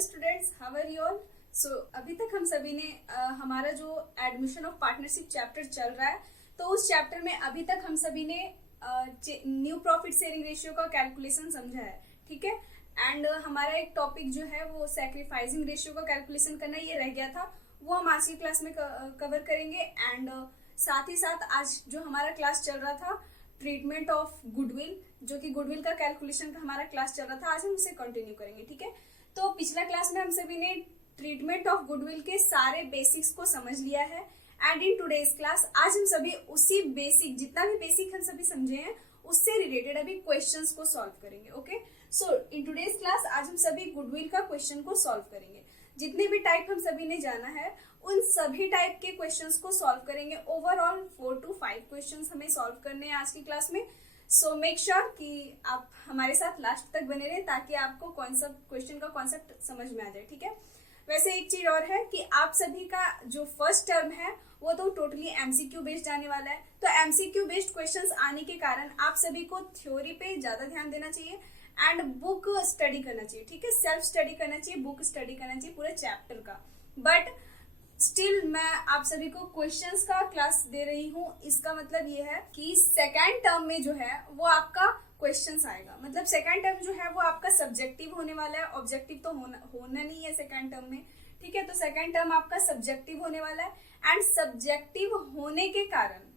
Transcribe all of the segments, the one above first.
Students, how are you all? So अभी तक हम सभी ने हमारा जो एडमिशन ऑफ पार्टनरशिप चैप्टर चल रहा है, तो उस चैप्टर में अभी तक हम सभी ने न्यू प्रॉफिट शेयरिंग रेशियो का कैलकुलेशन समझा है, ठीक है। एंड हमारा एक टॉपिक जो है वो सैक्रिफाइसिंग रेशियो का कैलकुलेशन करना, ये रह गया था, वो हम आज की क्लास में कवर करेंगे। एंड साथ ही साथ आज जो हमारा क्लास चल रहा था ट्रीटमेंट ऑफ गुडविल, जो कि गुडविल का कैलकुलेशन का हमारा क्लास चल रहा था, आज हम उसे कंटिन्यू करेंगे, ठीक है। तो पिछला क्लास में हम सभी ने ट्रीटमेंट ऑफ गुडविल के सारे बेसिक्स को समझ लिया है। एंड इन टुडेज क्लास आज हम सभी उसी बेसिक, जितना भी बेसिक हम सभी समझे हैं, उससे रिलेटेड अभी क्वेश्चंस को सॉल्व करेंगे। Okay, so in today's class आज हम सभी गुडविल का क्वेश्चन को सॉल्व करेंगे। जितने भी टाइप हम सभी ने जाना है, उन सभी टाइप के क्वेश्चंस को सॉल्व करेंगे। ओवरऑल 4 to 5 क्वेश्चंस हमें सॉल्व करने हैं आज की क्लास में। सो मेक श्योर कि आप हमारे साथ लास्ट तक बने रहें, ताकि आपको क्वेश्चन का कॉन्सेप्ट समझ में आ जाए, ठीक है। वैसे एक चीज और है कि आप सभी का जो फर्स्ट टर्म है वो तो टोटली एमसीक्यू बेस्ड आने वाला है। तो एमसीक्यू बेस्ड क्वेश्चंस आने के कारण आप सभी को थ्योरी पे ज्यादा ध्यान देना चाहिए एंड बुक स्टडी करना चाहिए, ठीक है। सेल्फ स्टडी करना चाहिए, बुक स्टडी करना चाहिए पूरे चैप्टर का। बट स्टिल मैं आप सभी को क्वेश्चंस का क्लास दे रही हूँ। इसका मतलब ये है कि सेकेंड टर्म में जो है वो आपका क्वेश्चंस आएगा। मतलब सेकेंड टर्म जो है वो आपका सब्जेक्टिव होने वाला है, ऑब्जेक्टिव तो होना नहीं है सेकेंड टर्म में, ठीक है। तो सेकेंड टर्म आपका सब्जेक्टिव होने वाला है। एंड सब्जेक्टिव होने के कारण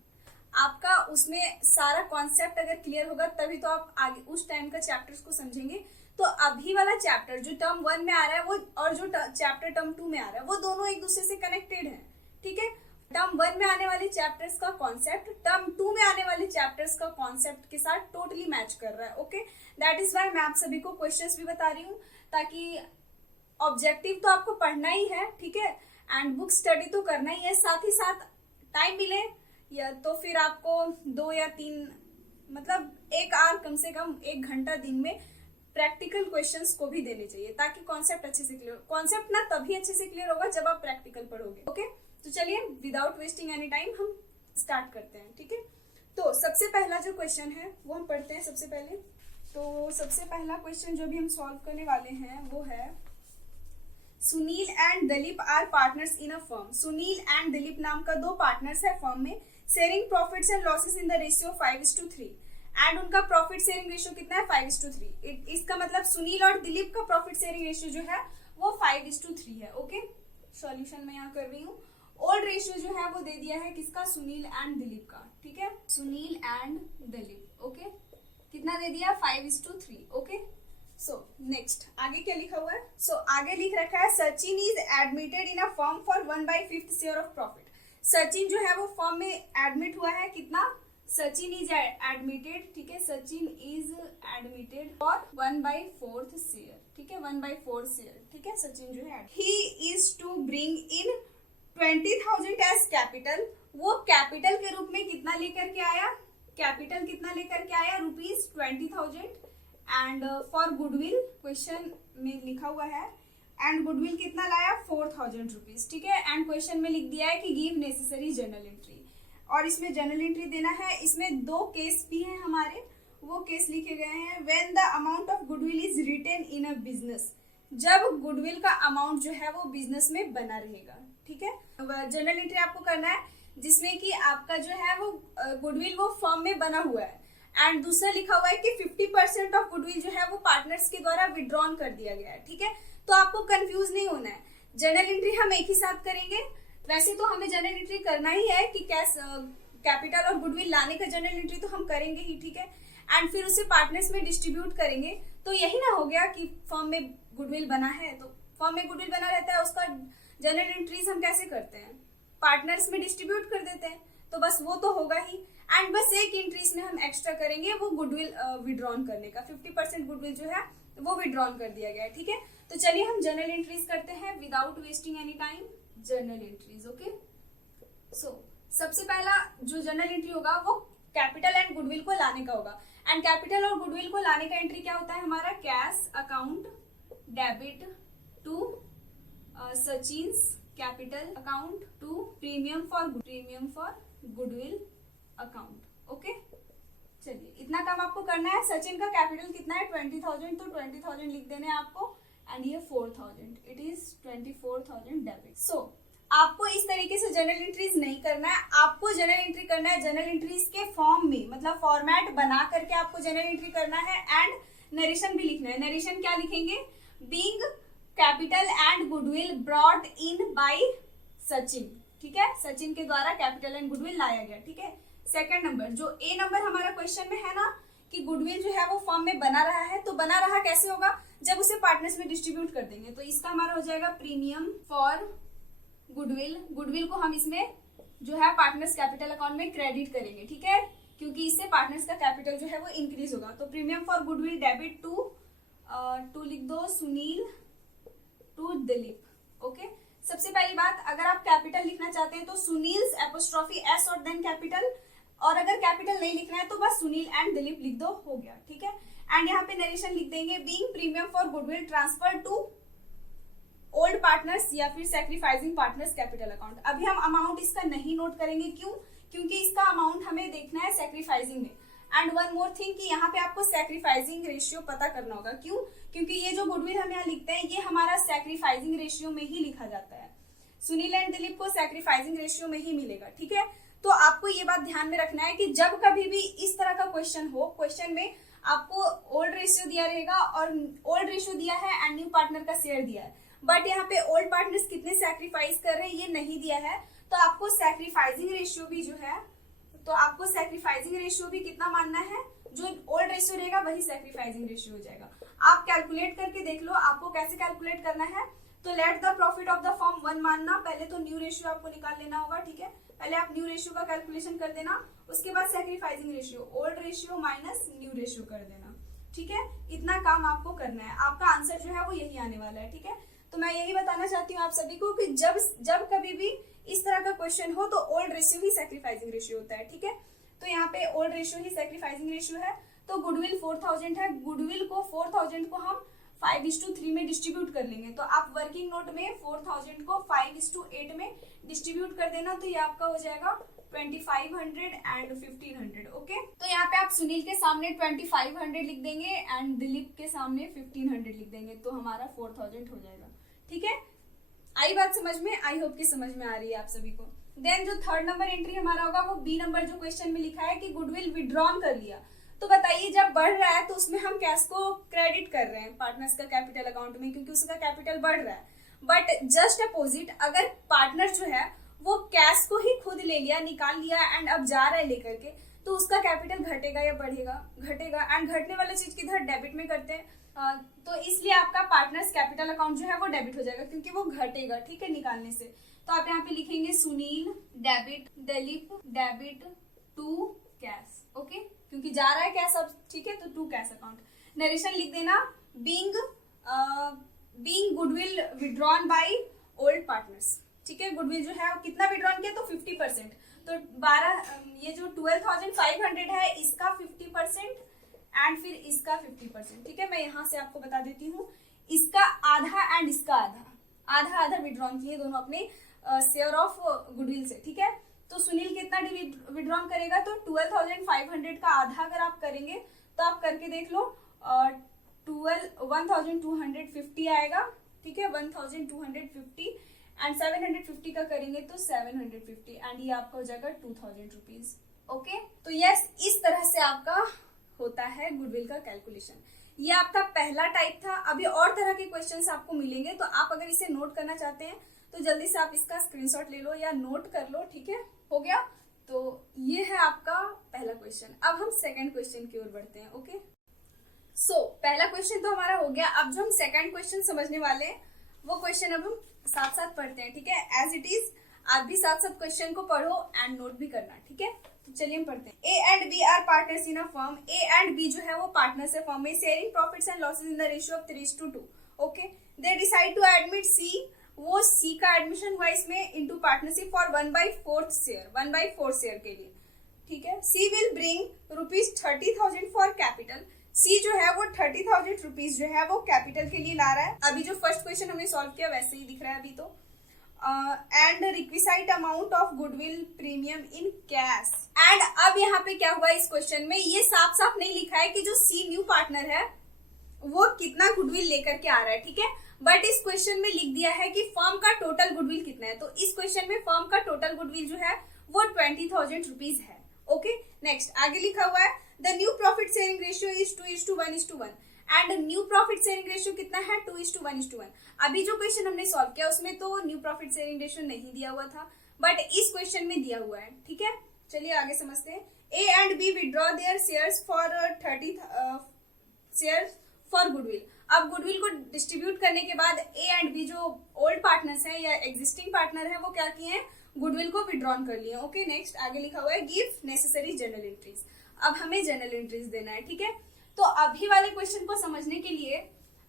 आपका उसमें सारा कॉन्सेप्ट अगर क्लियर होगा तभी तो आप आगे उस टाइम का चैप्टर्स को समझेंगे। तो अभी वाला चैप्टर जो टर्म 1 में आ रहा है वो, और जो चैप्टर टर्म 2 में आ रहा है, वो दोनों एक दूसरे से कनेक्टेड हैं, ठीक है। टर्म 1 में आने वाले चैप्टर्स का कॉन्सेप्ट टर्म 2 में आने वाले चैप्टर्स का कॉन्सेप्ट के साथ टोटली मैच कर रहा है। ओके, दैट इज वाई मैं आप सभी को क्वेश्चंस भी बता रही हूँ, ताकि ऑब्जेक्टिव तो आपको पढ़ना ही है, ठीक है, एंड बुक स्टडी तो करना ही है। साथ ही साथ टाइम मिले या तो फिर आपको 2 या 3, मतलब 1 आवर, कम से कम 1 घंटा दिन में प्रैक्टिकल क्वेश्चंस को भी देने चाहिए, ताकि कॉन्सेप्ट अच्छे से क्लियर। कॉन्सेप्ट ना तभी अच्छे से क्लियर होगा जब आप प्रैक्टिकल पढ़ोगे। ओके, तो चलिए विदाउट वेस्टिंग एनी टाइम हम स्टार्ट करते हैं, ठीक है। तो सबसे पहला जो क्वेश्चन है वो हम पढ़ते हैं सबसे पहले। तो सबसे पहला क्वेश्चन जो भी हम सॉल्व करने वाले हैं वो है, Sunil and Dilip are partners in a firm. Sunil and Dilip नाम का 2 पार्टनर्स है फर्म में, sharing profits and losses in the ratio 5:3। And उनका प्रॉफिट शेयरिंग रेशियो कितना है? 5:3। इसका मतलब सुनील और दिलीप का प्रॉफिट शेयरिंग रेशियो जो है वो 5:3 है। ओके, सॉल्यूशन मैं यहाँ कर रही हूँ। ओल्ड रेशियो जो है वो दे दिया है किसका? सुनील एंड दिलीप का, ठीक है, सुनील एंड दिलीप। ओके, कितना दे दिया? 5:3। ओके, सो नेक्स्ट आगे क्या लिखा हुआ है? सो आगे लिख रखा है, Sachin is admitted in a firm for 1/5 share of profit. Sachin जो है वो फर्म में एडमिट हुआ है, कितना? सचिन इज एडमिटेड, ठीक है, Sachin is admitted for 1/4 share, ठीक है, 1/4 शेयर, ठीक है, सचिन जो है। He is to bring in 20,000 as capital. वो कैपिटल के रूप में कितना लेकर के आया? कैपिटल कितना लेकर के आया? ₹20,000। एंड फॉर गुडविल, क्वेश्चन में लिखा हुआ है, एंड गुडविल कितना लाया? 4,000 रुपीज, ठीक है। एंड क्वेश्चन में लिख दिया है कि गिव नेसेसरी जर्नल एंट्री, और इसमें जर्नल एंट्री देना है। इसमें 2 केस भी हैं हमारे, वो केस लिखे गए हैं। When the amount of goodwill is retained in a business, जब गुडविल का अमाउंट जो है वो बिजनेस में बना रहेगा, ठीक है। जर्नल एंट्री आपको करना है जिसमें कि आपका जो है वो गुडविल वो फर्म में बना हुआ है। एंड दूसरा लिखा हुआ है कि 50% ऑफ गुडविल जो है वो पार्टनर्स के द्वारा विड्रॉन कर दिया गया है, ठीक है। तो आपको कंफ्यूज नहीं होना है, जर्नल एंट्री हम एक ही साथ करेंगे। वैसे तो हमें जर्नल एंट्री करना ही है कि कैपिटल और गुडविल लाने का जर्नल एंट्री तो हम करेंगे ही, ठीक है। एंड फिर उसे पार्टनर्स में डिस्ट्रीब्यूट करेंगे। तो यही ना हो गया कि फर्म में गुडविल बना है, तो फर्म में गुडविल बना रहता है, उसका जर्नल एंट्रीज हम कैसे करते हैं? पार्टनर्स में डिस्ट्रीब्यूट कर देते हैं। तो बस वो तो होगा ही। एंड बस एक एंट्री इसमें हम एक्स्ट्रा करेंगे, वो गुडविल विड्रॉन करने का। 50% गुडविल जो है वो विड्रॉन कर दिया गया है, ठीक है। तो चलिए हम जर्नल एंट्रीज करते हैं without wasting any time. Journal entries, okay. So सबसे पहला जो जर्नल एंट्री होगा वो कैपिटल एंड गुडविल को लाने का होगा। एंड कैपिटल और गुडविल को लाने का एंट्री क्या होता है हमारा? Cash account debit to Sachin's capital account to premium for goodwill account. Okay, चलिए इतना काम आपको करना है। सचिन का कैपिटल कितना है? 20,000, तो 20,000 लिख देने हैं आपको। एंड ये 4000, इट इज 24,000 डेबिट। सो आपको इस तरीके से जर्नल एंट्रीज नहीं करना है, आपको जर्नल एंट्री करना है जर्नल एंट्रीज के फॉर्म में, मतलब फॉर्मेट बना करके आपको जर्नल एंट्री करना है। एंड नरेशन भी लिखना है। नरेशन क्या लिखेंगे? Being capital and goodwill brought in by Sachin, ठीक है, सचिन के द्वारा कैपिटल एंड गुडविल लाया गया, ठीक है। सेकंड नंबर, जो ए नंबर हमारा क्वेश्चन में है ना कि गुडविल जो है वो फॉर्म में बना रहा है, तो बना रहा कैसे होगा? जब उसे पार्टनर्स में डिस्ट्रीब्यूट कर देंगे, तो इसका हमारा हो जाएगा प्रीमियम फॉर गुडविल। गुडविल को हम इसमें जो है पार्टनर्स कैपिटल अकाउंट में क्रेडिट करेंगे, ठीक है, क्योंकि इससे पार्टनर्स का कैपिटल जो है वो इंक्रीज होगा। तो premium for goodwill debit to लिख दो सुनील टू दिलीप। ओके, सबसे पहली बात, अगर आप कैपिटल लिखना चाहते हैं तो सुनील्स एपोस्ट्रॉफी एस और देन कैपिटल, और अगर कैपिटल नहीं लिखना है तो बस सुनील एंड दिलीप लिख दो, हो गया, ठीक है। एंड यहाँ पे नरेशन लिख देंगे being premium for goodwill transfer to old partners या फिर सैक्रिफाइसिंग पार्टनर्स कैपिटल अकाउंट। अभी हम अमाउंट इसका नहीं नोट करेंगे, क्यों? क्योंकि इसका अमाउंट हमें देखना है सैक्रिफाइसिंग में। एंड वन मोर थिंग कि यहाँ पे आपको सैक्रिफाइसिंग रेशियो पता करना होगा, क्यों? क्योंकि ये जो गुडविल हम यहाँ लिखते हैं ये हमारा सैक्रिफाइसिंग रेशियो में ही लिखा जाता है। सुनील एंड दिलीप को सैक्रिफाइसिंग रेशियो में ही मिलेगा, ठीक है। तो आपको ये बात ध्यान में रखना है कि जब कभी भी इस तरह का क्वेश्चन हो, क्वेश्चन में आपको ओल्ड रेशियो दिया रहेगा और ओल्ड रेशियो दिया है एंड न्यू पार्टनर का शेयर दिया है, बट यहाँ पे ओल्ड पार्टनर्स कितने सैक्रिफाइस कर रहे हैं ये नहीं दिया है, तो आपको सैक्रिफाइसिंग रेशियो भी जो है, तो आपको सैक्रिफाइसिंग रेशियो भी कितना मानना है? जो ओल्ड रेशियो रहेगा वही सैक्रिफाइसिंग रेशियो हो जाएगा। आप कैलकुलेट करके देख लो, आपको कैसे कैलकुलेट करना है। तो let the profit of the firm 1 मानना, पहले तो न्यू रेशियो आपको निकाल लेना होगा, ठीक है। पहले आप न्यू रेशियो का कैलकुलेशन कर देना, उसके बाद sacrificing ratio, old ratio minus new ratio कर देना, ठीक है। इतना काम आपको करना है, आपका आंसर जो है वो यही आने वाला है, ठीक है। तो मैं यही बताना चाहती हूँ आप सभी को कि जब कभी भी इस तरह का क्वेश्चन हो तो ओल्ड रेशियो ही सैक्रिफाइसिंग रेशियो होता है, ठीक है। तो यहाँ पे ओल्ड रेशियो ही सैक्रिफाइसिंग रेशियो है। तो गुडविल 4000 है, गुडविल को 4000 को हम 5:3 में डिस्ट्रीब्यूट कर लेंगे। तो आप वर्किंग नोट में 4000 को 5:8 में डिस्ट्रीब्यूट कर देना, तो ये आपका हो जाएगा 2500 एंड 1500। ओके, तो यहाँ पे आप सुनील के सामने 2500 लिख देंगे एंड दिलीप के सामने 1500 लिख देंगे, तो हमारा 4000 हो जाएगा, ठीक है। आई बात समझ में? आई होप कि समझ में आ रही है आप सभी को। देन जो थर्ड नंबर एंट्री हमारा होगा वो बी नंबर जो क्वेश्चन में लिखा है कि गुडविल विड्रॉन कर लिया। तो बताइए, जब बढ़ रहा है तो उसमें हम कैश को क्रेडिट कर रहे हैं पार्टनर्स का कैपिटल अकाउंट में, क्योंकि उसका कैपिटल बढ़ रहा है। बट जस्ट अपोजिट, अगर पार्टनर जो है वो कैश को ही खुद ले लिया, निकाल लिया एंड अब जा रहा है लेकर के, तो उसका कैपिटल घटेगा या बढ़ेगा? घटेगा। एंड घटने वाली चीज किधर? डेबिट में करते हैं, तो इसलिए आपका पार्टनर्स कैपिटल अकाउंट जो है वो डेबिट हो जाएगा, क्योंकि वो घटेगा, ठीक है, निकालने से। तो आप यहाँ पे लिखेंगे Sunil debit, Dilip debit to cash, okay, क्योंकि जा रहा है कैश अब, ठीक है, तो टू कैश अकाउंट। नरेशन लिख देना being goodwill withdrawn by old partners, ठीक है। गुडविल जो है कितना विड्रॉन किया? तो 50%। तो 12, ये जो 12,500 है इसका 50% एंड फिर इसका 50%, ठीक है। मैं यहाँ से आपको बता देती हूँ, इसका आधा एंड इसका आधा आधा विड्रॉन किए दोनों अपने शेयर ऑफ गुडविल से, ठीक है। तो सुनील कितना विड्रॉन करेगा? तो 12,500 का आधा अगर आप करेंगे तो आप करके देख लो, 1250 आएगा, ठीक है, 1250 एंड 750 का करेंगे तो 750 एंड ये आपका हो जाएगा 2000 रुपीज, ओके। तो यस, इस तरह से आपका होता है गुडविल का कैलकुलेशन। ये आपका पहला टाइप था। अभी और तरह के क्वेश्चंस आपको मिलेंगे, तो आप अगर इसे नोट करना चाहते हैं तो जल्दी से आप इसका स्क्रीनशॉट ले लो या नोट कर लो, ठीक है, हो गया। तो ये है आपका पहला क्वेश्चन। अब हम सेकंड क्वेश्चन की ओर बढ़ते हैं, ओके। सो पहला क्वेश्चन तो हमारा हो गया। अब जो हम सेकंड क्वेश्चन समझने वाले हैं वो क्वेश्चन अब हम साथ साथ पढ़ते हैं, ठीक है, एज इट इज। आप भी साथ साथ क्वेश्चन को पढ़ो एंड नोट भी करना, ठीक है। तो चलिए हम पढ़ते हैं। A and B are partners in a firm. A and B जो है वो पार्टनर्स है फर्म में, sharing profits and losses in the ratio of 3:2, okay. They decide to admit C, वो सी का एडमिशन हुआ इसमें into partnership for 1/4 share, 1/4 share के लिए, ठीक है। C will bring ₹30,000 for capital. C जो है वो 30,000 रुपीज जो है वो कैपिटल के लिए ला रहा है। अभी जो फर्स्ट क्वेश्चन हमने सॉल्व किया वैसे ही दिख रहा है अभी तो। And requisite amount of goodwill premium in cash. And अब यहाँ पे क्या हुआ इस क्वेश्चन में, ये साफ साफ नहीं लिखा है कि जो सी न्यू पार्टनर है, वो कितना गुडविल लेकर के आ रहा है, ठीक है। बट इस क्वेश्चन में लिख दिया है कि फर्म का टोटल गुडविल कितना है, तो इस क्वेश्चन में फर्म का टोटल गुडविल जो है वो 20,000 रुपीज है। ओके, नेक्स्ट आगे लिखा हुआ है the new profit sharing ratio is 2:1:1 and new profit sharing ratio कितना है 2:1:1। अभी जो क्वेश्चन हमने सॉल्व किया उसमें तो न्यू प्रॉफिट शेयरिंग रेशियो नहीं दिया हुआ था, बट इस क्वेश्चन में दिया हुआ है, ठीक है। चलिए आगे समझते हैं। A and B withdraw their shares for 30 shares for goodwill. अब गुडविल को डिस्ट्रीब्यूट करने के बाद ए एंड बी जो ओल्ड पार्टनर्स हैं या एग्जिस्टिंग पार्टनर है वो क्या किए हैं, गुडविल को विड्रॉन कर लिए। ओके, नेक्स्ट आगे लिखा हुआ है गिव नेसेसरी जर्नल एंट्रीज। अब हमें जर्नल एंट्रीज देना है, ठीक है। तो अभी वाले क्वेश्चन को समझने के लिए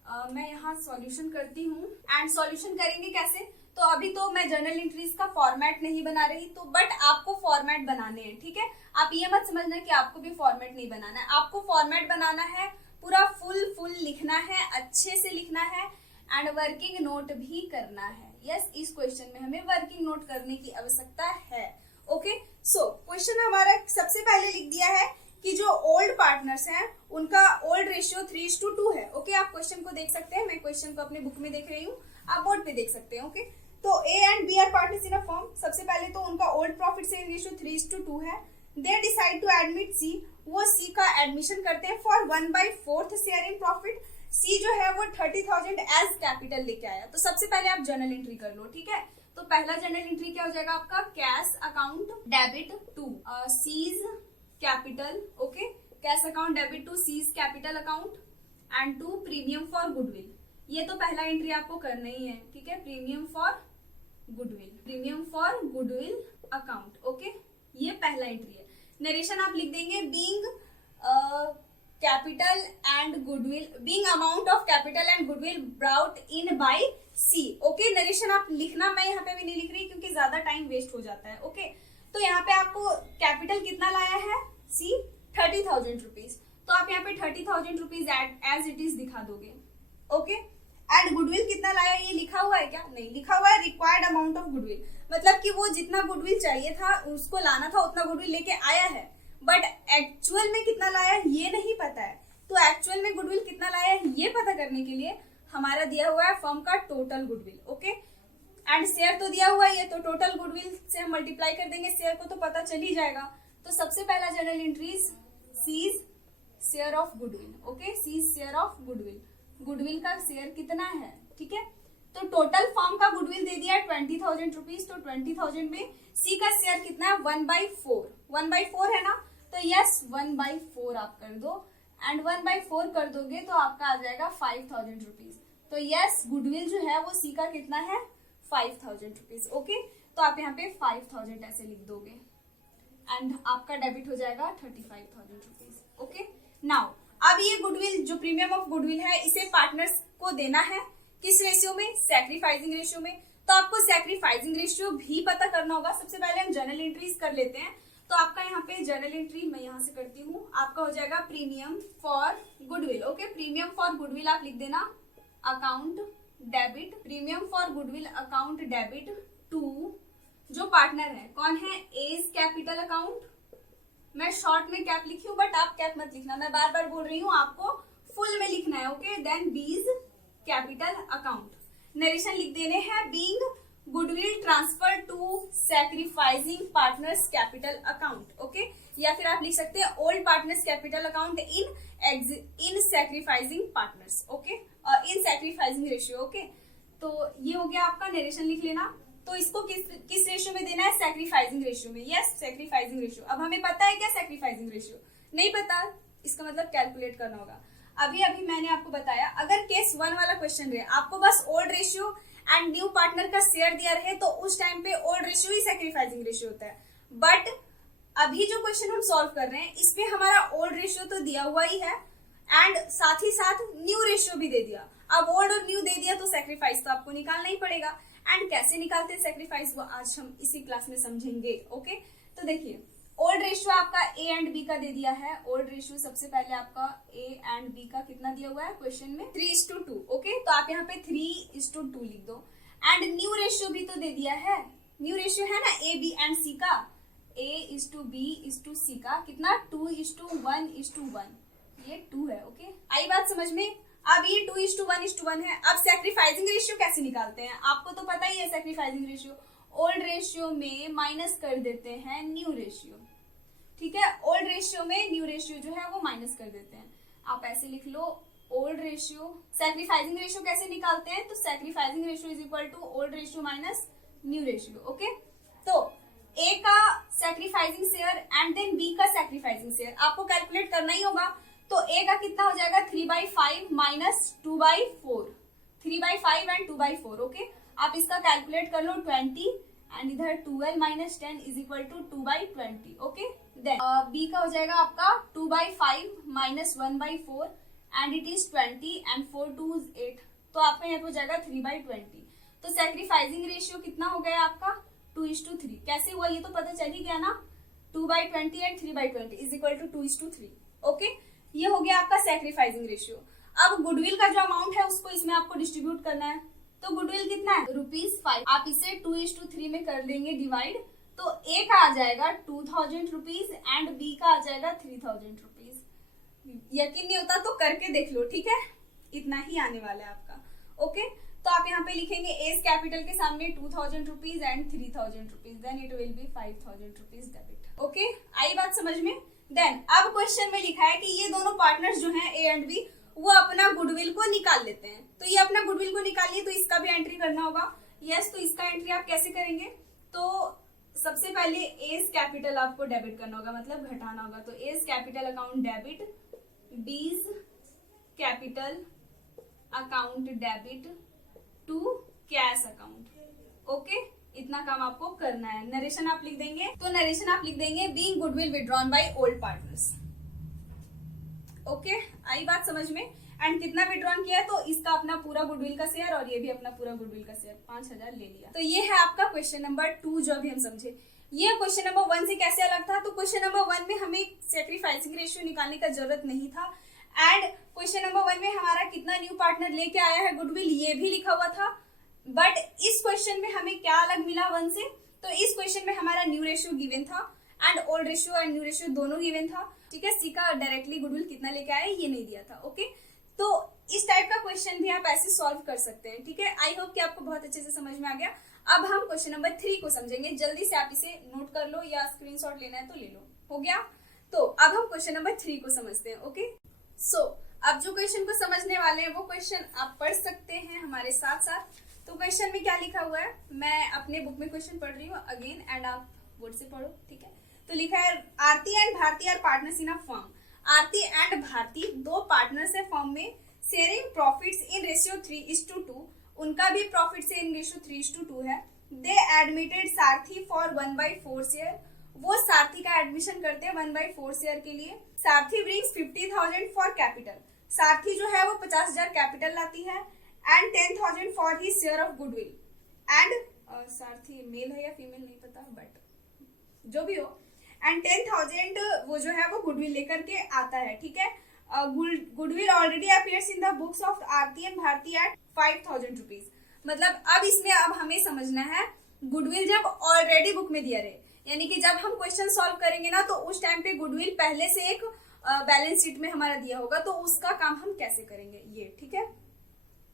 मैं यहाँ सॉल्यूशन करती हूँ। एंड सॉल्यूशन करेंगे कैसे, तो अभी तो मैं जर्नल एंट्रीज का फॉर्मेट नहीं बना रही, तो बट आपको फॉर्मेट बनाने हैं, ठीक है। आप ये मत समझना कि आपको भी फॉर्मेट नहीं बनाना है, आपको फॉर्मेट बनाना है, पूरा फुल लिखना है, अच्छे से लिखना है एंड वर्किंग नोट भी करना है। यस, इस क्वेश्चन में हमें वर्किंग नोट करने की आवश्यकता है। ओके, सो क्वेश्चन हमारा सबसे पहले लिख दिया है कि जो ओल्ड पार्टनर्स हैं उनका ओल्ड रेशियो 3:2 है। ओके, आप क्वेश्चन को देख सकते हैं, मैं क्वेश्चन को अपने बुक में देख रही हूँ, आप बोर्ड पे देख सकते हैं। ओके, तो A and B are partners in a firm. सबसे पहले तो उनका ओल्ड प्रॉफिट शेयरिंग रेशियो 3:2 है। दे डिसाइड टू एडमिट सी, वो सी का एडमिशन करते हैं फॉर 1/4 शेयर इन प्रॉफिट। सी जो है वो 30,000 एज कैपिटल लेके आया। तो सबसे पहले आप जर्नल एंट्री कर लो, ठीक है। तो पहला जर्नल एंट्री क्या हो जाएगा आपका, cash account debit to C's capital. Okay, cash account debit to C's capital account and to premium for goodwill. ये तो पहला एंट्री आपको करना ही है, ठीक है। Premium for goodwill, premium for goodwill account. Okay, ये पहला एंट्री है। नरेशन आप लिख देंगे being capital and goodwill, being amount of capital and goodwill brought in by C. Okay, narration आप लिखना, मैं यहाँ पे भी नहीं लिख रही क्योंकि ज्यादा टाइम वेस्ट हो जाता है। ओके, तो यहाँ पे आपको कैपिटल कितना लाया है सी, 30,000 रुपीज, तो आप यहाँ पे 30,000 रुपीज एज इट इज दिखा दोगे। ओके, एंड गुडविल कितना लाया, ये लिखा हुआ है क्या, नहीं लिखा हुआ है। रिक्वायर्ड अमाउंट ऑफ गुडविल, मतलब कि वो जितना गुडविल चाहिए था उसको लाना था उतना गुडविल लेके आया है, बट एक्चुअल में कितना लाया ये नहीं पता है। तो एक्चुअल में गुडविल कितना लाया है ये पता करने के लिए हमारा दिया हुआ है फर्म का total goodwill. Okay, and share तो दिया हुआ है, ये तो टोटल गुडविल से हम मल्टीप्लाई कर देंगे, शेयर को तो पता चल ही जाएगा। तो सबसे पहला journal entries C's share of goodwill. Okay, C's share of goodwill, goodwill का शेयर कितना है, ठीक है। तो टोटल फर्म का गुडविल दे दिया 20,000 रुपीज, तो 20,000 में सी का शेयर कितना है 1/4, 1/4 है ना, तो यस 1/4 आप कर दो एंड 1/4 कर दोगे तो आपका आ जाएगा 5,000 रुपीज। तो यस, गुडविल जो है वो सी का कितना है 5,000 रुपीज। ओके, तो आप यहाँ पे 5,000 ऐसे लिख दोगे एंड आपका डेबिट हो जाएगा 35,000 रुपीज। ओके, नाउ अब ये गुडविल जो प्रीमियम ऑफ गुडविल है इसे पार्टनर्स को देना है किस रेशियो में, सैक्रिफाइसिंग रेशियो में। तो आपको सैक्रिफाइसिंग रेशियो भी पता करना होगा। सबसे पहले हम जर्नल एंट्रीज कर लेते हैं। तो आपका यहाँ पे जर्नल एंट्री मैं यहाँ से करती हूँ, आपका हो जाएगा premium for goodwill. Okay, premium for goodwill आप लिख देना account debit, premium for goodwill account debit to जो पार्टनर है, कौन है, एज कैपिटल अकाउंट। मैं शॉर्ट में कैप लिखी हूँ बट आप कैप मत लिखना, मैं बार बार बोल रही हूँ, आपको फुल में लिखना है। Okay, then B's capital account. Narration लिख देने हैं being goodwill transfer to sacrificing partners capital account. Okay, या फिर आप लिख सकते हैं old partners capital account in sacrificing partners. Okay, in sacrificing ratio. Okay, तो ये हो गया आपका, नरेशन लिख लेना। तो इसको किस रेशियो में देना है, सैक्रिफाइसिंग रेशियो में। Yes, sacrificing ratio. अब हमें पता है क्या सैक्रिफाइसिंग रेशियो, नहीं पता, इसका मतलब कैलकुलेट करना होगा। अभी मैंने आपको बताया, अगर केस 1 वाला क्वेश्चन रहे, आपको बस old ratio and new partner का शेयर दिया रहे, तो उस टाइम पे ओल्ड रेशियो ही सैक्रिफाइसिंग रेशियो होता है। बट अभी जो क्वेश्चन हम सॉल्व कर रहे हैं इसमें हमारा ओल्ड रेशियो तो दिया हुआ ही है एंड साथ ही साथ न्यू रेशियो भी दे दिया। अब ओल्ड और न्यू दे दिया तो सैक्रिफाइस तो आपको निकालना ही पड़ेगा। एंड कैसे निकालते हैं सैक्रिफाइस वो आज हम इसी क्लास में समझेंगे। ओके, तो देखिए ओल्ड रेशियो आपका ए एंड बी का दे दिया है। ओल्ड रेशियो सबसे पहले आपका ए एंड बी का कितना दिया हुआ है क्वेश्चन में, 3:2। ओके, तो आप यहाँ पे 3:2 लिख दो। एंड न्यू रेशियो भी तो दे दिया है, न्यू रेशियो है ना ए बी एंड सी का, A:B:C का कितना 2:1:1, ये 2 है। ओके, आई बात समझ में। अब ये 2:1:1 है। अब सैक्रिफाइसिंग रेशियो कैसे निकालते हैं, आपको तो पता ही है सैक्रिफाइसिंग रेशियो, ओल्ड रेशियो में माइनस कर देते हैं न्यू रेशियो, ठीक है। ओल्ड रेशियो में न्यू रेशियो जो है वो माइनस कर देते हैं। आप ऐसे लिख लो, ओल्ड रेशियो, सैक्रिफाइसिंग रेशियो कैसे निकालते हैं, तो sacrificing ratio is equal to old ratio minus new ratio. Okay, तो ए का sacrificing share and then B का सैक्रिफाइसिंग शेयर आपको कैलकुलेट करना ही होगा। तो ए का कितना हो जाएगा, 3/5 माइनस 2/4, 3/5 एंड 2/4। ओके, आप इसका कैलकुलेट कर लो, 20 एंड इधर 12 minus 10 is equal to 2/20। Okay, then B का हो जाएगा आपका 2/5 minus 1/4 and it is 20 and 4 2 is 8, तो आपका यहाँ पे हो जाएगा 3/20। तो सैक्रिफाइसिंग रेशियो कितना हो गया आपका, 2:3। कैसे हुआ ये तो पता चल ही गया ना, 2/20 and 3/20 is equal to 2:3। Okay, ये हो गया आपका सैक्रिफाइसिंग रेशियो। अब गुडविल का जो अमाउंट है उसको इसमें आपको डिस्ट्रीब्यूट करना है। तो गुडविल कितना है, ₹5। आप इसे 2:3 में कर देंगे डिवाइड, तो ए का आ जाएगा 2000 रुपीज एंड बी का आ जाएगा 3000 रुपीज। यकीन नहीं होता तो करके देख लो, ठीक है, इतना ही आने वाला है आपका। ओके, तो आप यहाँ पे लिखेंगे एज कैपिटल के सामने 2000 rupees and 3000 rupees, then it will be 5000 rupees debit. Okay, आई बात समझ में। देन अब क्वेश्चन में लिखा है कि ये दोनों पार्टनर्स जो हैं ए एंड बी, वो अपना गुडविल को निकाल लेते हैं। तो ये अपना गुडविल को निकालिए, तो इसका भी एंट्री करना होगा। यस, तो इसका एंट्री आप कैसे करेंगे, तो सबसे पहले एज कैपिटल आपको डेबिट करना होगा, मतलब घटाना होगा। तो A's capital account debit, B's capital account debit to cash account. Okay, इतना काम आपको करना है। नरेशन आप लिख देंगे, तो नरेशन आप लिख देंगे being goodwill withdrawn by old partners. Okay, आई बात समझ में। एंड कितना विड्रॉन किया, तो इसका अपना पूरा गुडविल का शेयर और ये भी अपना पूरा गुडविल का शेयर 5000 ले लिया। तो ये है आपका क्वेश्चन नंबर 2 जो अभी हम समझे। ये क्वेश्चन नंबर 1 से कैसे अलग था, तो क्वेश्चन नंबर 1 में हमें सैक्रिफाइसिंग रेशियो निकालने का जरूरत नहीं था। एंड क्वेश्चन नंबर 1 में हमारा कितना न्यू पार्टनर लेके आया है गुडविल, ये भी लिखा हुआ था। बट इस क्वेश्चन में हमें क्या अलग मिला 1 से, तो इस क्वेश्चन में हमारा न्यू रेशियो गिवन था and old ratio and new ratio दोनों गिवन था, ठीक है। सी का डायरेक्टली गुडविल कितना लेके आया ये नहीं दिया था। ओके, तो इस टाइप का क्वेश्चन भी आप ऐसे सॉल्व कर सकते हैं, ठीक है। आई होप कि आपको बहुत अच्छे से समझ में आ गया। अब हम क्वेश्चन नंबर 3 को समझेंगे। जल्दी से आप इसे नोट कर लो या स्क्रीनशॉट लेना है तो ले लो। हो गया, तो अब हम क्वेश्चन नंबर 3 को समझते हैं। ओके, सो अब जो क्वेश्चन को समझने वाले हैं वो क्वेश्चन आप पढ़ सकते हैं हमारे साथ साथ। तो क्वेश्चन में क्या लिखा हुआ है, मैं अपने बुक में क्वेश्चन पढ़ रही हूँ अगेन एंड आप बोर्ड से पढ़ो, ठीक है। तो लिखा है Aarti and Bharti are partners in a firm. Aarti and Bharti दो पार्टनर्स है फर्म में, शेयरिंग प्रॉफिट्स इन रेशियो 3:2। उनका भी प्रॉफिट शेयरिंग रेशियो 3:2 है। दे एडमिटेड सारथी फॉर 1/4 शेयर। वो सारथी का एडमिशन करते हैं 1/4 शेयर के लिए। सारथी ब्रिंग्स 50,000 फॉर कैपिटल। सारथी जो है वो 50,000 कैपिटल लाती है and 10,000 for he share of goodwill. And Sarathi mail है या फीमेल नहीं पता, बट जो भी हो, एंड 10,000 वो जो है वो गुडविल लेकर के आता है, ठीक है। Goodwill already appears in the books of Aarti and Bharati at 5,000 rupees. मतलब अब इसमें अब हमें समझना है गुडविल जब ऑलरेडी बुक में दिया रहे, यानी कि जब हम क्वेश्चन सॉल्व करेंगे ना तो उस टाइम पे गुडविल पहले से एक बैलेंस शीट में हमारा दिया होगा, तो उसका काम हम कैसे करेंगे ये, ठीक है।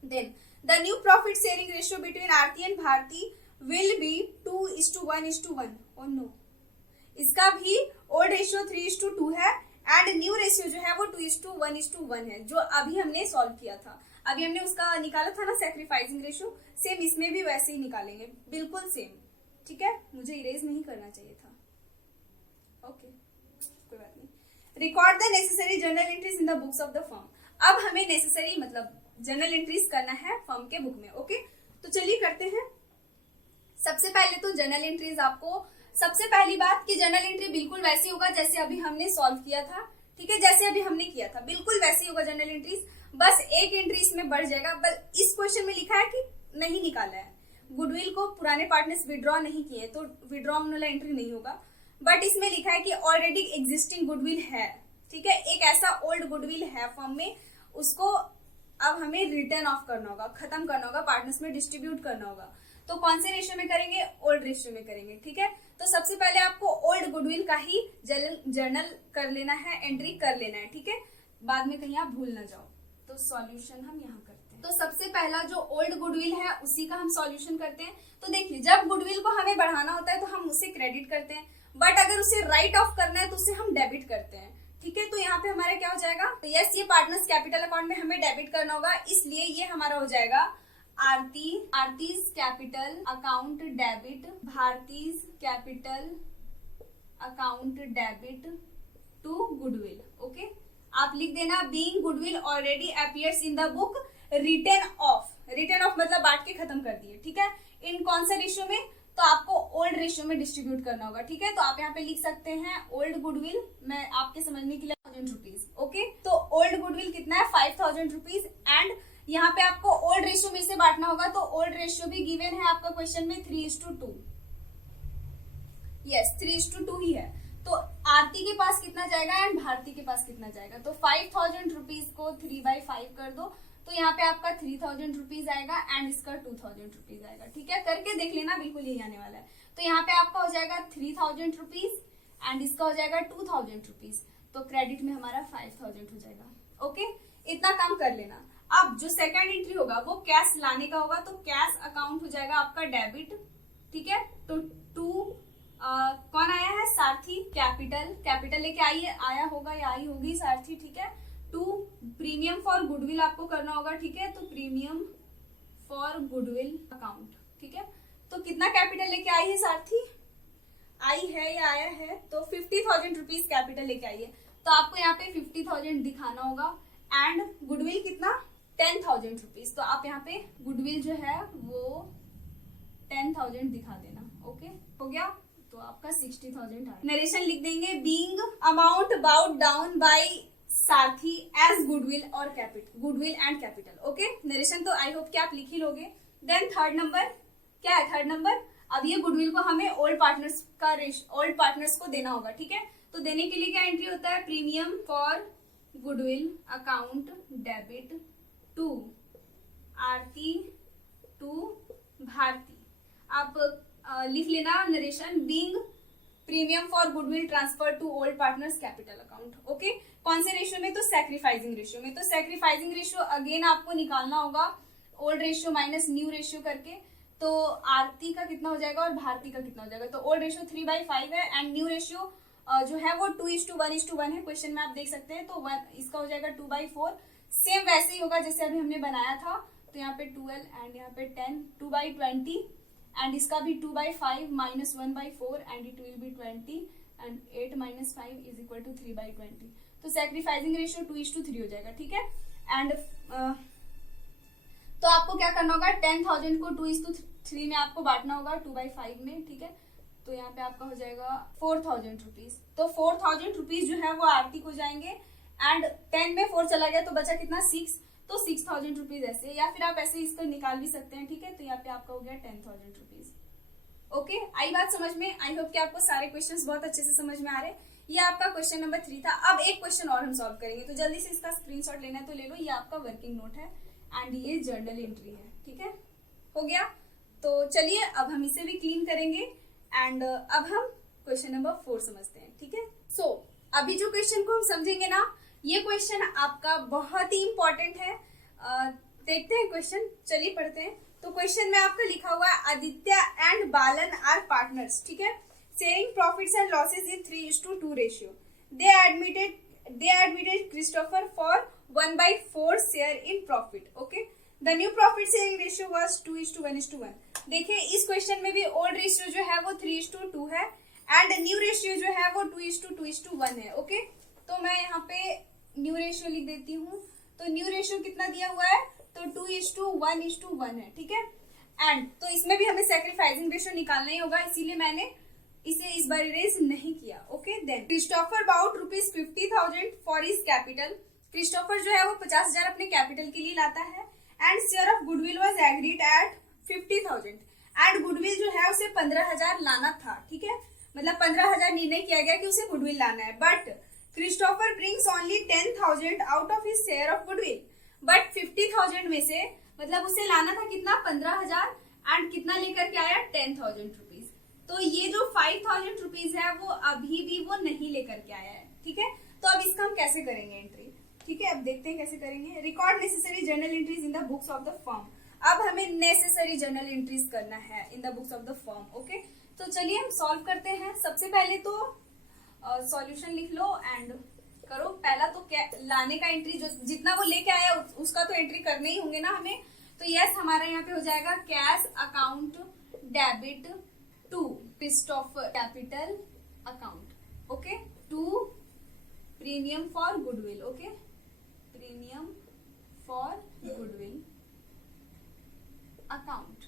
Then the new profit sharing ratio between Aarti and Bharati will be 2:1:1। Oh no, इसका भी ओल्ड रेशियो 3:2 है एंड न्यू रेशियो जो है वो 2:1:1 है, जो अभी हमने सॉल्व किया था। अभी हमने उसका निकाला था ना सैक्रिफाइसिंग रेशियो, सेम इसमें भी वैसे ही निकालेंगे, बिल्कुल सेम, ठीक है। मुझे इरेज नहीं करना चाहिए था। ओके, कोई बात नहीं। Record the necessary journal entries in the books of the firm. अब हमें नेसेसरी मतलब जर्नल एंट्रीज करना है फर्म के बुक में। ओके, तो चलिए करते हैं। सबसे पहले तो जर्नल एंट्रीज आपको, सबसे पहली बात कि जर्नल एंट्री बिल्कुल वैसे होगा जैसे अभी हमने सॉल्व किया था, ठीक है। जैसे अभी हमने किया था बिल्कुल वैसे ही होगा जर्नल एंट्रीज, बस एक एंट्री इसमें बढ़ जाएगा। बस इस क्वेश्चन में लिखा है कि नहीं निकाला है, गुडविल को पुराने पार्टनर्स विड्रॉ नहीं किए, तो विड्रॉ वाला एंट्री नहीं होगा। बट इसमें लिखा है कि ऑलरेडी एग्जिस्टिंग गुडविल है, ठीक है। एक ऐसा ओल्ड गुडविल है फर्म में, उसको अब हमें रिटर्न ऑफ करना होगा, खत्म करना होगा, पार्टनर्स में डिस्ट्रीब्यूट करना होगा। तो कौन से रेशियो में करेंगे, ओल्ड रेशियो में करेंगे, ठीक है। तो सबसे पहले आपको ओल्ड गुडविल का ही जर्नल कर लेना है, एंट्री कर लेना है, ठीक है, बाद में कहीं आप भूल ना जाओ। तो सॉल्यूशन हम यहाँ करते हैं। तो सबसे पहला जो ओल्ड गुडविल है उसी का हम सॉल्यूशन करते हैं। तो देखिए, जब गुडविल को हमें बढ़ाना होता है तो हम उसे क्रेडिट करते हैं, बट अगर उसे राइट ऑफ करना है तो उसे हम डेबिट करते हैं। ठीक है, तो यहाँ पे हमारा क्या हो जाएगा, तो यस, ये पार्टनर्स कैपिटल अकाउंट में हमें डेबिट करना होगा, इसलिए ये हमारा हो जाएगा Aarti's capital account debit, Bharti's capital account debit to goodwill. Okay, आप लिख देना, being goodwill already appears in the book written off. Written off मतलब बांट के खत्म कर दिए। ठीक है, इन कौन सा रेशियो में, तो आपको ओल्ड रेशियो में डिस्ट्रीब्यूट करना होगा। ठीक है, तो आप यहाँ पे लिख सकते हैं ओल्ड गुडविल, मैं आपके समझने के लिए 1000 रुपीज। ओके, तो ओल्ड गुडविल कितना है, 5000 रुपीज, एंड यहाँ पे आपको ओल्ड रेशियो में से बांटना होगा, तो ओल्ड रेशियो भी गिवन है आपका क्वेश्चन में 3:2। यस, 3:2 ही है। तो आरती के पास कितना जाएगा एंड भारती के पास कितना जाएगा, तो 5000 रुपीज को 3/5 कर दो, तो यहाँ पे आपका 3000 रुपीज आएगा एंड इसका 2000 रुपीज आएगा। ठीक है, करके देख लेना, बिल्कुल यही आने वाला है। तो यहाँ पे आपका हो जाएगा 3000 रुपीज एंड इसका हो जाएगा 2000 रुपीज, तो क्रेडिट में हमारा 5000 हो जाएगा। ओके, इतना काम कर लेना। अब जो सेकंड एंट्री होगा वो कैश लाने का होगा, तो कैश अकाउंट हो जाएगा आपका डेबिट। ठीक है, तो कौन आया है, सारथी कैपिटल लेके आया होगा या आई होगी सारथी। ठीक है, टू प्रीमियम फॉर गुडविल आपको करना होगा। ठीक है, तो प्रीमियम फॉर गुडविल अकाउंट। ठीक है, तो कितना कैपिटल लेके आई है सारथी, आई है या आया है, तो 50,000 रुपीज कैपिटल लेके आई है, तो आपको यहाँ पे 50,000 दिखाना होगा एंड गुडविल कितना 10,000 रुपीज, तो आप यहाँ पे गुडविल जो है वो 10,000 दिखा देना। ओके, हो गया, तो आपका 60,000 आ। नरेशन लिख देंगे, being amount brought down by Sarathi as goodwill और goodwill and capital. Okay, narration तो आई होप कि आप लिख ही लोगे। देन थर्ड नंबर क्या है, थर्ड नंबर, अब ये गुडविल को हमें ओल्ड पार्टनर्स को देना होगा। ठीक है, तो देने के लिए क्या एंट्री होता है, premium for goodwill account debit to Aarti to Bharati. आप लिख लेना narration, being premium for goodwill transfer to old partners capital account. Okay, कौन से रेशियो में, तो सैक्रिफाइसिंग रेशियो में। तो सैक्रिफाइसिंग रेशियो अगेन आपको निकालना होगा, old ratio minus new ratio करके। तो आरती का कितना हो जाएगा और भारती का कितना हो जाएगा, तो ओल्ड रेशियो 3/5 है एंड न्यू रेशियो जो है वो 2:1:1 है, क्वेश्चन में आप देख सकते हैं। तो इसका हो जाएगा 2/4, सेम वैसे ही होगा जैसे अभी हमने बनाया था। तो यहाँ पे 12 एंड यहाँ पे 10, 2/20 एंड इसका भी 2/5 minus 1/4 and it will be 20 and 8 - 5 is equal to 3/20। तो सैक्रिफाइसिंग रेशियो 2:3 हो जाएगा। ठीक है, एंड तो आपको क्या करना होगा, 10,000 को 2:3 में आपको बांटना होगा 2/5 में। ठीक है, तो यहाँ पे आपका हो जाएगा 4,000 रुपीज। तो 4,000 रुपीज जो है वो आरती को जाएंगे एंड 10 में 4 चला गया तो बचा कितना 6, तो 6,000 रुपीज ऐसे, या फिर आप ऐसे इसको निकाल भी सकते हैं। ठीक है, तो यहाँ पे आपका हो गया 10,000 रुपीज। ओके, आई बात समझ में, आई होप कि आपको सारे क्वेश्चंस बहुत अच्छे से समझ में आ रहे। ये आपका क्वेश्चन नंबर 3 था। अब एक क्वेश्चन और हम सॉल्व करेंगे, तो जल्दी से इसका स्क्रीनशॉट लेना है तो ले लो। ये आपका वर्किंग नोट है एंड ये जर्नल एंट्री है। ठीक है, हो गया। तो चलिए अब हम इसे भी क्लीन करेंगे एंड अब हम क्वेश्चन नंबर 4 समझते हैं। ठीक है, सो अभी जो क्वेश्चन को हम समझेंगे ना, ये क्वेश्चन आपका बहुत ही इंपॉर्टेंट है। देखते हैं क्वेश्चन, चलिए पढ़ते हैं। तो क्वेश्चन में आपका लिखा हुआ है, Aditya and Balan are partners. ठीक है, sharing profits and losses in 3:2 ratio. They admitted Christopher for 1/4 share in profit. Okay, the new profit sharing ratio was 2:1:1। देखिए, इस क्वेश्चन में भी ओल्ड रेशियो जो है वो 3:2 है एंड न्यू रेशियो जो है वो 2:2:1 है। ओके, तो मैं यहाँ पे न्यू रेशियो लिख देती हूँ। तो न्यू रेशियो कितना दिया हुआ है, तो 2:1:1 है। ठीक है, एंड तो इसमें भी हमें सैक्रिफाइसिंग रेशियो निकालना ही होगा, इसीलिए मैंने इसे इस बार इरेज नहीं किया। Okay, then Christopher brought ₹50,000 for his capital. Christopher जो है वो 50,000 अपने कैपिटल के लिए लाता है and share of goodwill was agreed at 50,000 and goodwill जो है उसे 15,000 लाना था। ठीक है, मतलब 15,000 निर्णय किया गया कि उसे गुडविल लाना है, but Christopher brings only 10,000 out of his share of goodwill. But 50,000 में से मतलब उसे लाना था कितना 15,000 एंड कितना लेकर के आया 10,000 रुपीज। तो ये जो 5,000 रुपीज है वो अभी भी वो नहीं लेकर के आया है। ठीक है, तो अब इसका हम कैसे करेंगे एंट्री। ठीक है, अब देखते हैं कैसे करेंगे। Record necessary journal entries in the books of the firm. अब हमें नेसेसरी जर्नल एंट्रीज करना है इन the books of the firm. Okay, तो चलिए हम सॉल्व करते हैं। सबसे पहले तो सॉल्यूशन लिख लो एंड करो। पहला तो क्या लाने का एंट्री, जो जितना वो लेके आया उसका तो एंट्री करने ही होंगे ना हमें। तो यस, हमारा यहाँ पे हो जाएगा cash account debit to Christopher capital account. Okay, to premium for goodwill. Okay, premium for goodwill account.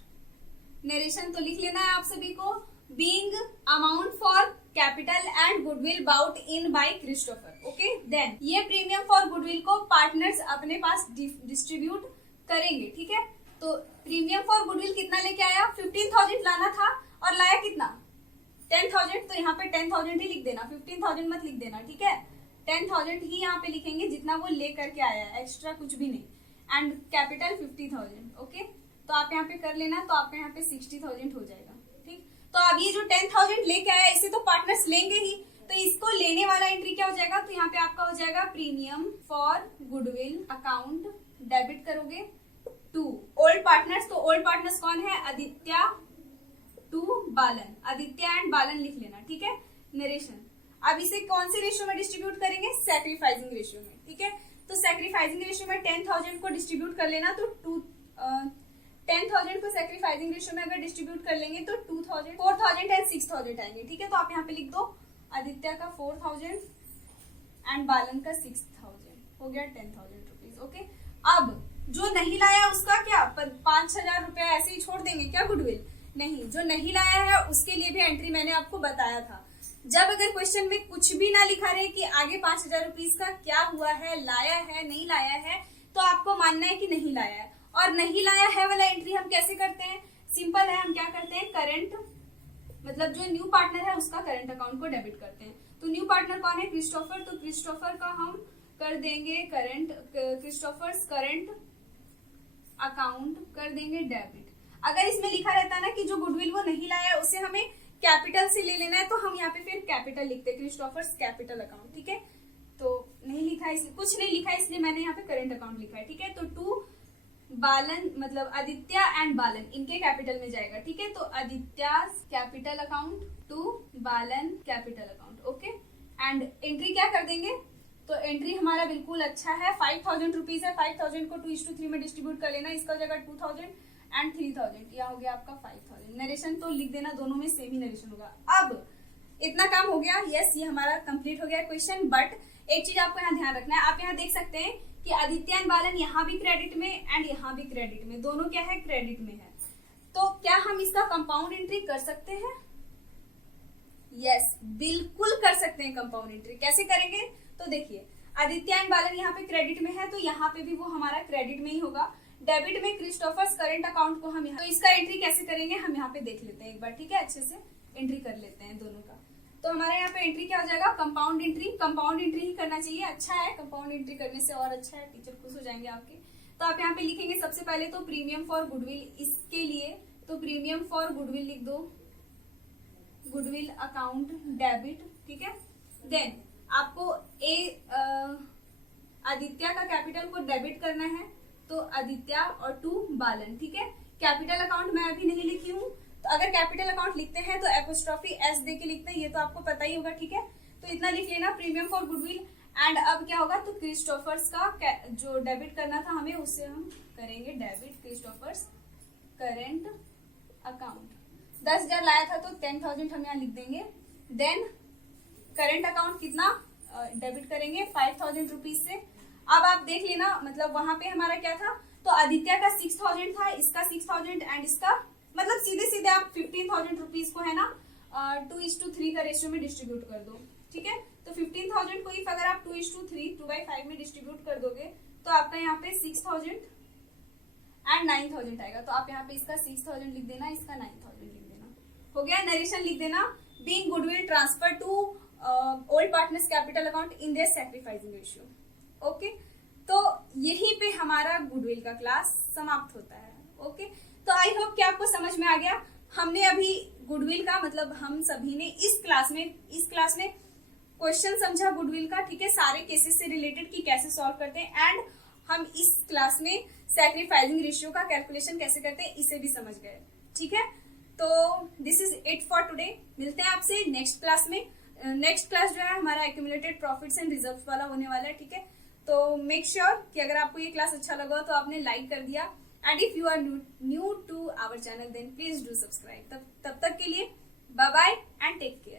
Narration तो लिख लेना है आप सभी को। Being amount for capital and goodwill brought in by Christopher. Okay, then ये प्रीमियम फॉर गुडविल को partners अपने पास डिस्ट्रीब्यूट करेंगे। ठीक है, तो प्रीमियम फॉर गुडविल कितना लेके आया? 15,000 लाना था और लाया कितना? 10,000। तो यहाँ पे 10,000 ही लिख देना, 15,000 मत लिख देना। ठीक है, 10,000 ही यहाँ पे लिखेंगे जितना वो ले करके आया है, एक्स्ट्रा कुछ भी नहीं। And capital 50,000। ओके, तो आप यहाँ पे कर लेना, तो आपका यहाँ पे 60,000 हो जाएगा। ठीक, तो अब ये जो 10,000 लेके आया इसे तो पार्टनर्स लेंगे ही, तो इसको लेने वाला एंट्री क्या हो जाएगा? तो यहाँ पे आपका हो जाएगा premium for goodwill account debit करोगे टू ओल्ड पार्टनर्स। तो ओल्ड पार्टनर्स कौन है? आदित्य टू बालन। आदित्य एंड बालन लिख लेना। ठीक है, नरेशन। अब इसे कौन से रेशियो में डिस्ट्रीब्यूट करेंगे? सैक्रिफाइसिंग रेशियो में। ठीक है, तो सैक्रिफाइसिंग रेशियो में 10,000 को डिस्ट्रीब्यूट कर लेना। तो 10,000 को सैक्रिफाइसिंग रेशियो में अगर डिस्ट्रीब्यूट कर लेंगे तो 2,000, 4,000 एंड 6,000 आएंगे। ठीक है, तो आप यहाँ पे लिख दो आदित्य का 4,000 एंड बालन का 6,000, हो गया 10,000 रुपीज। ओके, अब जो नहीं लाया उसका क्या? 5,000 रुपया ऐसे ही छोड़ देंगे क्या गुडविल? नहीं, जो नहीं लाया है उसके लिए भी एंट्री मैंने आपको बताया था। जब अगर क्वेश्चन में कुछ भी ना लिखा रहे कि आगे 5,000 रुपीज का क्या हुआ है, लाया है नहीं लाया है, तो आपको मानना है कि नहीं लाया है। और नहीं लाया है वाला एंट्री हम कैसे करते हैं? सिंपल है, हम क्या करते हैं? करंट, मतलब जो न्यू पार्टनर है उसका करंट अकाउंट को डेबिट करते हैं। तो न्यू पार्टनर कौन है? क्रिस्टोफर। तो क्रिस्टोफर का हम कर देंगे करंट, क्रिस्टोफर्स करंट अकाउंट कर देंगे डेबिट। अगर इसमें लिखा रहता ना कि जो गुडविल वो नहीं लाया उसे हमें कैपिटल से ले लेना है, तो हम यहाँ पे फिर कैपिटल लिखते हैं, क्रिस्टोफर्स कैपिटल अकाउंट। ठीक है, तो नहीं लिखा है, कुछ नहीं लिखा है, इसलिए मैंने यहाँ पे करंट अकाउंट लिखा है। ठीक है, तो टू बालन मतलब आदित्य एंड बालन इनके कैपिटल में जाएगा। ठीक है, तो Aditya capital account to Balan capital account. Okay, and entry क्या कर देंगे? तो एंट्री हमारा बिल्कुल अच्छा है, 5,000 रुपीज है। 5,000 को 2:3 में डिस्ट्रीब्यूट कर लेना, इसका हो जाएगा 2,000 एंड 3,000, यह हो गया आपका 5,000। नरेशन तो लिख देना, दोनों में सेम ही नरेशन होगा। अब इतना काम हो गया। यस, ये हमारा कंप्लीट हो गया क्वेश्चन। बट एक चीज आपको यहाँ ध्यान रखना है, आप यहाँ देख सकते हैं कि आदित्य एंड बालन यहाँ भी क्रेडिट में एंड यहाँ भी क्रेडिट में, दोनों क्या है? क्रेडिट में है। तो क्या हम इसका कंपाउंड एंट्री कर सकते हैं? यस, बिल्कुल कर सकते हैं कंपाउंड एंट्री। कैसे करेंगे? तो देखिए, आदित्य एंड बालन यहाँ पे क्रेडिट में है, तो यहाँ पे भी वो हमारा क्रेडिट में ही होगा। डेबिट में क्रिस्टोफर्स करंट अकाउंट को हम यहाँ, तो इसका एंट्री कैसे करेंगे हम यहाँ पे देख लेते हैं एक बार। ठीक है, अच्छे से एंट्री कर लेते हैं दोनों का। तो हमारे यहाँ पे एंट्री क्या हो जाएगा? Compound entry. कंपाउंड एंट्री ही करना चाहिए, अच्छा है, कंपाउंड एंट्री करने से और अच्छा है, टीचर खुश हो जाएंगे आपके। तो आप यहाँ पे लिखेंगे सबसे पहले तो प्रीमियम फॉर गुडविल, इसके लिए तो प्रीमियम फॉर गुडविल लिख दो, गुडविल अकाउंट डेबिट। ठीक है, देन आपको आदित्य का कैपिटल को डेबिट करना है, तो आदित्य और टू बालन। ठीक है, कैपिटल अकाउंट मैं अभी नहीं लिखी हूँ, तो अगर कैपिटल अकाउंट लिखते हैं तो एपोस्ट्रॉफी एस दे के लिखते हैं, ये तो आपको पता ही होगा। ठीक है, तो इतना लिख लेना, प्रीमियम फॉर गुडविल। एंड अब क्या होगा? तो क्रिस्टोफर्स का जो डेबिट करना था हमें, उससे हम करेंगे डेबिट क्रिस्टोफर्स करंट अकाउंट। 10,000 लाया था तो 10,000 हम यहाँ लिख देंगे। देन करंट अकाउंट कितना डेबिट करेंगे? 5,000 रुपीज से। अब आप देख लेना, मतलब वहां पे हमारा क्या था? तो आदित्य का 6,000 था, इसका 6,000 एंड इसका, मतलब सीधे सीधे आप 15,000 रुपीज को है ना 2:3 का रेशियो में डिस्ट्रीब्यूट कर दो। ठीक है, तो 15,000 को इफ अगर आप 2:3 2/5 में डिस्ट्रीब्यूट कर दोगे तो आपका यहाँ पे 6,000 एंड 9,000 आएगा। तो आप यहाँ पे इसका 6,000 लिख देना, इसका 9,000 लिख देना। हो गया, नरेशन लिख देना, being goodwill transfer to old partners capital account in their sacrificing ratio. Okay, तो यहीं पे हमारा गुडविल का क्लास समाप्त होता है। ओके, तो आई होप कि आपको समझ में आ गया। हमने अभी गुडविल का मतलब हम सभी ने इस क्लास में क्वेश्चन समझा गुडविल का, ठीक है, सारे केसेस से रिलेटेड कि कैसे सॉल्व करते हैं, एंड हम इस क्लास में सैक्रिफाइसिंग रेशियो का कैलकुलेशन कैसे करते हैं इसे भी समझ गए, ठीक है। तो this is it for today. मिलते हैं आपसे नेक्स्ट क्लास में। नेक्स्ट क्लास जो है हमारा एक्यूमुलेटेड प्रॉफिट्स एंड रिजर्व्स वाला होने वाला है, ठीक है। तो मेक श्योर कि अगर आपको ये क्लास अच्छा लगा तो आपने लाइक कर दिया, and if you are new to our channel then please do subscribe. तब तक के लिए bye bye and take care.